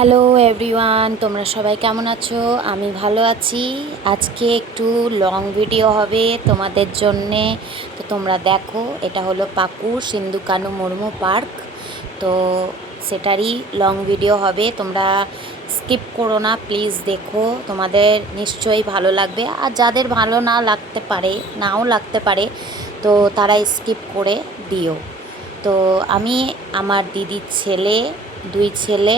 Hello everyone, তোমরা সবাই কেমন আছো? আমি ভালো আছি। আজকে একটু লং ভিডিও হবে তোমাদের জন্যে। তো তোমরা দেখো, এটা হলো পাকুড় সিন্ধু কানু মুর্মু পার্ক। তো সেটারই লং ভিডিও হবে, তোমরা স্কিপ করো না প্লিজ, দেখো, তোমাদের নিশ্চয়ই ভালো লাগবে। আর যাদের ভালো না লাগতে পারে, নাও লাগতে পারে, তো তারা স্কিপ করে দিও। তো আমি আমার দিদির ছেলে, দুই ছেলে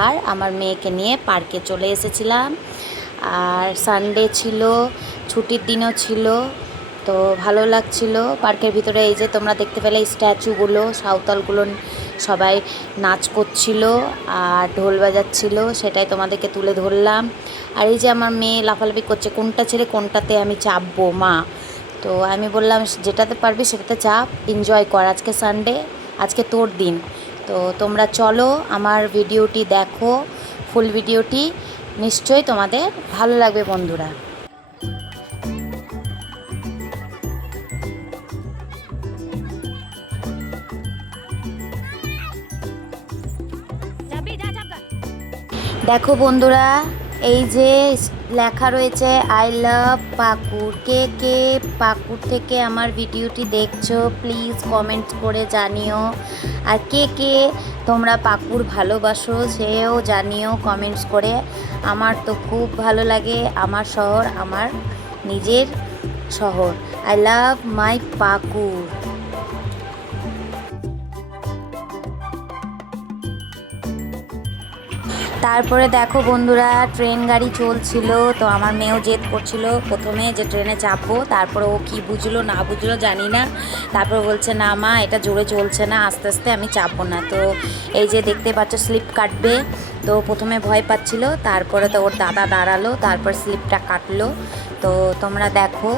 আর আমার মেয়েকে নিয়ে পার্কে চলে এসেছিলাম। আর সানডে ছিল, ছুটির দিনও ছিল, তো ভালো লাগছিল। পার্কের ভিতরে এই যে তোমরা দেখতে পেলে স্ট্যাচুগুলো, সাঁওতালগুলো সবাই নাচ করছিল আর ঢোল বাজাচ্ছিল, সেটাই তোমাদেরকে তুলে ধরলাম। আর এই যে আমার মেয়ে লাফালাফি করছে, কোনটা ছেড়ে কোনটাতে আমি চাপবো মা। তো আমি বললাম যেটাতে পারবি সেটাতে চাপ, এনজয় কর, আজকে সানডে, আজকে তোর দিন। তো তোমরা চলো আমার ভিডিওটি দেখো, ফুল ভিডিওটি নিশ্চয়ই তোমাদের ভালো লাগবে বন্ধুরা। দেখো বন্ধুরা, এই যে লেখা রয়েছে আই লাভ পাকুড়। কে কে পাকুড় থেকে আমার ভিডিওটি দেখছো প্লিজ কমেন্ট করে জানিও। আর কে কে তোমরা পাকুড় ভালোবাসো সেও জানিও কমেন্টস করে। আমার তো খুব ভালো লাগে, আমার শহর, আমার নিজের শহর। আই লাভ মাই পাকুড়। তারপরে দেখো বন্ধুরা, ট্রেন গাড়ি চলছিল, তো আমার মেয়েও জেদ করছিল প্রথমে যে ট্রেনে চাপবো, তারপরে ও কি বুঝলো না বুঝলো জানি না, তারপর বলছে না মা এটা জোরে চলছে না, আস্তে আস্তে আমি চাপবো না। তো এই যে দেখতে পাচ্ছ স্লিপ কাটবে, তো প্রথমে ভয় পাচ্ছিল, তারপরে তো ওর দাদা দাঁড়ালো, তারপর স্লিপটা কাটলো। তো তোমরা দেখো,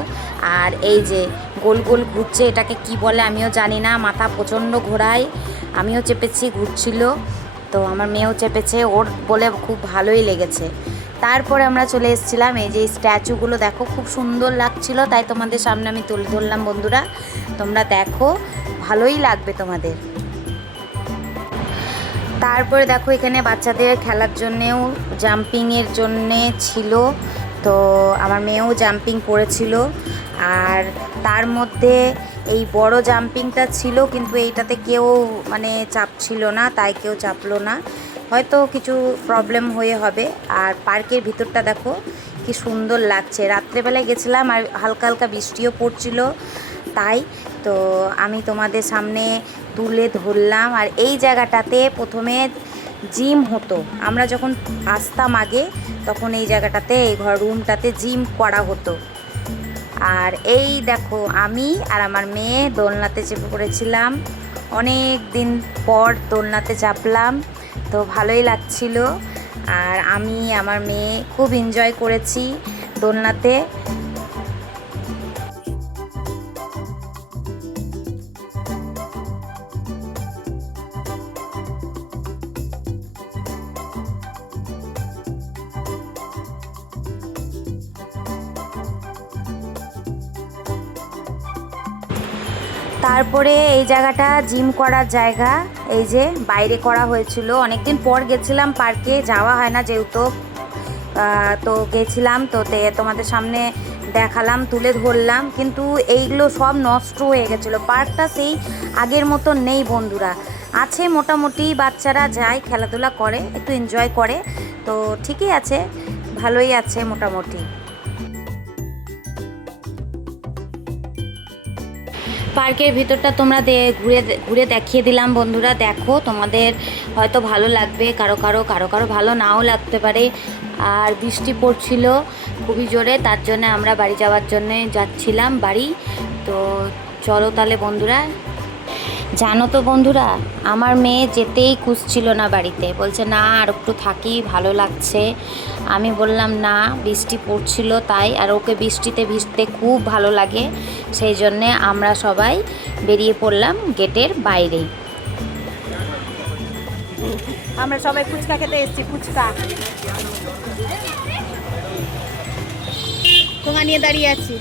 আর এই যে গোল গোল ঘুরছে, এটাকে কি বলে আমিও জানি না, মাথা প্রচণ্ড ঘোরায়। আমিও চেপেছি, ঘুরছিল, তো আমার মেয়েও চেপেছে, ওর বলে খুব ভালোই লেগেছে। তারপরে আমরা চলে এসেছিলাম, এই যে স্ট্যাচুগুলো দেখো খুব সুন্দর লাগছিল, তাই তোমাদের সামনে আমি তুলে ধরলাম বন্ধুরা। তোমরা দেখো, ভালোই লাগবে তোমাদের। তারপরে দেখো এখানে বাচ্চাদের খেলার জন্যেও জাম্পিংয়ের জন্যে ছিল, তো আমার মেয়েও জাম্পিং করেছিল। আর তার মধ্যে এই বড় জাম্পিংটা ছিল, কিন্তু এইটাতে কেউ মানে চাপছিল না, তাই কেউ চাপলো না, হয়তো কিছু প্রবলেম হয়ে হবে। আর পার্কের ভিতরটা দেখো কি সুন্দর লাগছে। রাত্রেবেলায় গেছিলাম আর হালকা হালকা বৃষ্টিও পড়ছিল, তাই তো আমি তোমাদের সামনে তুলে ধরলাম। আর এই জায়গাটাতে প্রথমে জিম হতো, আমরা যখন আসতাম আগে, তখন এই জায়গাটাতে, এই রুমটাতে জিম করা হতো। আর এই দেখো আমি আর আমার মেয়ে দোলনাতে চেপে পড়েছিলাম, অনেক দিন পর দোলনাতে চাপলাম, তো ভালোই লাগছিল। আর আমি আমার মেয়ে খুব এনজয় করেছি দোলনাতে। তারপরে এই জায়গাটা জিম করার জায়গা, এই যে বাইরে করা হয়েছিল, অনেকদিন পর গেছিলাম পার্কে, যাওয়া হয় না যেহেতু, তো গেছিলাম, তো তোমাদের সামনে দেখালাম, তুলে ধরলাম। কিন্তু এইগুলো সব নষ্ট হয়ে গেছিলো, পার্কটা সেই আগের মতো নেই বন্ধুরা। আছে মোটামুটি, বাচ্চারা যায় খেলাধুলা করে, একটু এনজয় করে, তো ঠিকই আছে, ভালোই আছে মোটামুটি। পার্কের ভিতরটা তোমরা ঘুরে ঘুরে দেখিয়ে দিলাম বন্ধুরা, দেখো তোমাদের হয়তো ভালো লাগবে, কারো কারো কারো কারো ভালো নাও লাগতে পারে। আর বৃষ্টি পড়ছিল খুবই জোরে, তার জন্য আমরা বাড়ি যাওয়ার জন্যে যাচ্ছিলাম বাড়ি। তো চলো তাহলে বন্ধুরা। জানো তো বন্ধুরা, আমার মেয়ে যেতেই খুঁজছিল না বাড়িতে, বলছে না আর একটু থাকি, ভালো লাগছে। আমি বললাম না, বৃষ্টি পড়ছিল তাই, আর ওকে বৃষ্টিতে ভিজতে খুব ভালো লাগে, সেই জন্যে আমরা সবাই বেরিয়ে পড়লাম গেটের বাইরে। আমরা সবাই ফুচকা খেতে এসেছি, ফুচকা ঠোঙা নিয়ে দাঁড়িয়ে আছি।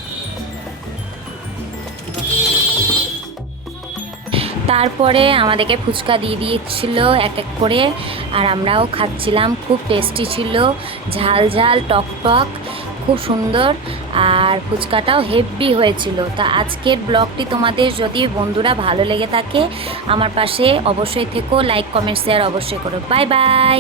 তারপরে আমাদেরকে ফুচকা দিয়ে দিয়েছিল এক এক করে, আর আমরাও খাচ্ছিলাম। খুব টেস্টি ছিল, ঝাল ঝাল টক টক, খুব সুন্দর, আর ফুচকাটাও হেভি হয়েছিল। তা আজকের ব্লগটি তোমাদের যদি বন্ধুরা ভালো লেগে থাকে আমার পাশে অবশ্যই থেকো, লাইক কমেন্ট শেয়ার অবশ্যই করো। Bye bye.